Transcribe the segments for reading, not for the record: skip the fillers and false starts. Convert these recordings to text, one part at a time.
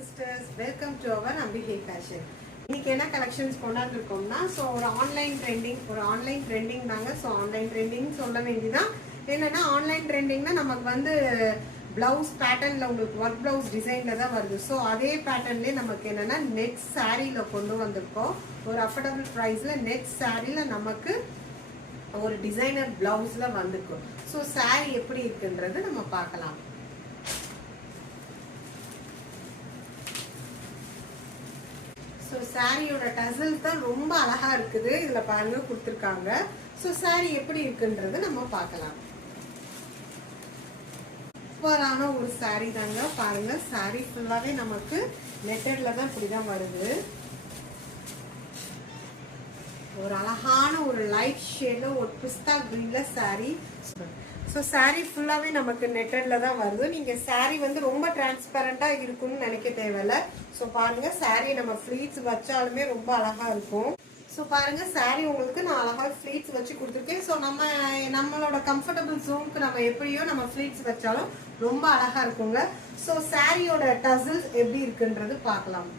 sisters, welcome to our Ambike Fashion. இன்னைக்கு என்ன collections கொண்டாந்துருக்கோம்னா ஒரு ஆன்லைன் ட்ரெண்டிங் தாங்க. ஆன்லைன் ட்ரெண்டிங் சொல்ல வேண்டியதான். என்னன்னா ஆன்லைன் ட்ரெண்டிங்னா நமக்கு பிளவுஸ் பேட்டர்ன்ல உங்களுக்கு ஒர்க் பிளவுஸ் டிசைன்ல தான் வருது. அதே பேட்டர்ன்லேயே நமக்கு என்னன்னா நெட் சாரீல கொண்டு வந்திருக்கோம். ஒரு அஃபோர்டபுள் ப்ரைஸ்ல நெட் சாரீல நமக்கு ஒரு டிசைனர் பிளவுஸ்ல வந்திருக்கும். சாரீ எப்படி இருக்குன்றது நம்ம பார்க்கலாம். சாரியோட டசல் தான் ரொம்ப அழகா இருக்குது. இதுல பாருங்க கொடுத்துருக்காங்க. சாரி எப்படி இருக்குன்றது நம்ம பார்க்கலாம். சூப்பரான ஒரு சாரி தாங்க. பாருங்க சாரி ஃபுல்லாவே நமக்கு நெட்டட்ல தான் இப்படிதான் வருது. ஒரு அழகான ஒரு லைட் ஷேட்ல ஒரு பிஸ்தா கிரீன்ல சாரி. சாரி ஃபுல்லாவே நமக்கு நெட்டட்ல தான் வருது. நீங்க சாரி ரொம்ப டிரான்ஸ்பரண்டா இருக்கும்னு நினைக்க தேவையில்ல. பாருங்க சாரி நம்ம ஃபிளீட்ஸ் வச்சாலுமே ரொம்ப அழகா இருக்கும். பாருங்க சாரி உங்களுக்கு நான் அழகா ஃபிளீட்ஸ் வச்சு கொடுத்துருக்கேன். நம்மளோட கம்ஃபர்டபுள் ஜோனுக்கு நம்ம எப்படியோ நம்ம ஃபிளீட்ஸ் வச்சாலும் ரொம்ப அழகா இருக்குங்க. சாரியோட டசல்ஸ் எப்படி இருக்குன்றது பார்க்கலாம்.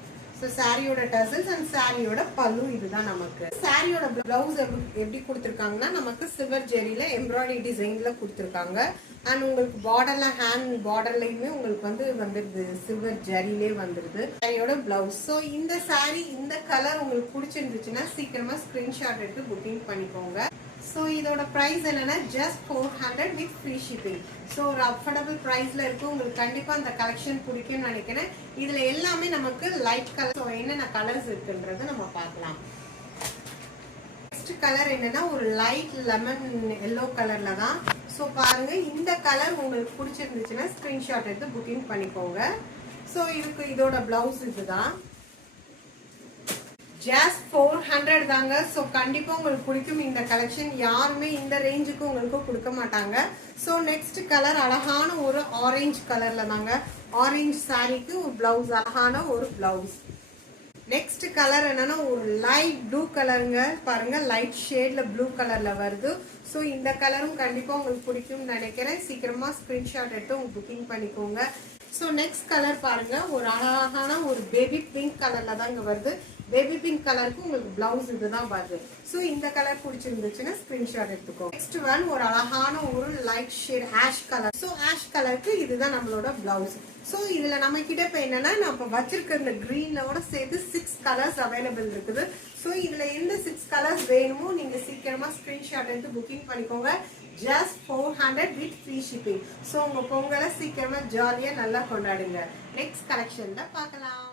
சாரியோட டசல்ஸ் அண்ட் சாரியோட பல்லு இதுதான். நமக்கு சாரியோட பிளவுஸ் எப்படி கொடுத்துருக்காங்கன்னா நமக்கு சில்வர் ஜெரியில எம்ப்ராய்டரி டிசைன்ல கொடுத்துருக்காங்க. அண்ட் உங்களுக்கு பார்டர்ல ஹேண்ட் பார்டர்லயுமே உங்களுக்கு வந்துருது, சில்வர் ஜெரியிலே வந்துருது சாரியோட பிளவுஸ். இந்த சாரி இந்த கலர் உங்களுக்கு பிடிச்சிருந்துச்சுன்னா சீக்கிரமா ஸ்கிரீன்ஷாட் எடுத்து புக்கிங் பண்ணிக்கோங்க. இதோட பிரைஸ் என்னன்னா ஜஸ்ட் 400 வித் ஃப்ரீ ஷிப்பிங். ஒரு அஃபோர்டபுள் பிரைஸ்ல இருக்கு. உங்களுக்கு கண்டிப்பா அந்த கலெக்ஷன் பிடிக்கும்னு நினைக்கிறேன். இதுல எல்லாமே நமக்கு லைட் கலர். என்னென்ன கலர்ஸ் இருக்குன்றத நம்ம பார்க்கலாம். நெக்ஸ்ட் கலர் என்னன்னா ஒரு லைட் லெமன் எல்லோ கலர்ல தான். பாருங்க இந்த கலர் உங்களுக்கு பிடிச்சிருந்துச்சுன்னா ஸ்கிரீன்ஷாட் எடுத்து புக்கிங் பண்ணிக்கோங்க. இதோட பிளவுஸ் இதுதான். ஜஸ்ட் 400 தாங்க. கண்டிப்பா உங்களுக்கு பிடிக்கும் இந்த கலெக்ஷன். யாருமே இந்த ரேஞ்சுக்கு உங்களுக்கு கொடுக்க மாட்டாங்க. நெக்ஸ்ட் கலர் அழகான ஒரு ஆரஞ்சு கலர்ல தாங்க. ஆரஞ்சு சாரிக்கு ஒரு பிளவுஸ், அழகான ஒரு பிளவுஸ். நெக்ஸ்ட் கலர் என்னன்னா ஒரு லைட் ப்ளூ கலருங்க. பாருங்க லைட் ஷேட்ல ப்ளூ கலர்ல வருது. இந்த கலரும் கண்டிப்பா உங்களுக்கு பிடிக்கும்னு நினைக்கிறேன். சீக்கிரமா ஸ்கிரீன்ஷாட் எடுத்து உங்களுக்கு புக்கிங் பண்ணிக்கோங்க. நெக்ஸ்ட் கலர் பாருங்க ஒரு அழகான ஒரு பேபி பிங்க் கலர்ல தான் இங்க வருது. பேபி பிங்க் கலருக்கு உங்களுக்கு பிளவுஸ் இதுதான் வருது. இந்த கலர் பிடிச்சிருந்துச்சுன்னா ஸ்கிரீன்ஷாட் எடுத்துக்கோ. நெக்ஸ்ட் ஒன் ஒரு அழகான ஒரு light shade ash colour. Ash கலருக்கு இதுதான் நம்மளோட பிளவுஸ். இதுல நம்ம கிட்ட இப்ப என்னன்னா நம்ம வச்சிருக்க இந்த கிரீனோட சேர்த்து 6 கலர்ஸ் அவைலபிள் இருக்குது. இதுல எந்த 6 கலர்ஸ் வேணுமோ நீங்க சீக்கிரமா ஸ்கிரீன்ஷாட் எடுத்து புக்கிங் பண்ணிக்கோங்க. Just 400 with free shipping. உங்க பொங்கலை சீக்கிரமா ஜாலியா நல்லா கொண்டாடுங்க. நெக்ஸ்ட் கலெக்ஷன்ல பார்க்கலாம்.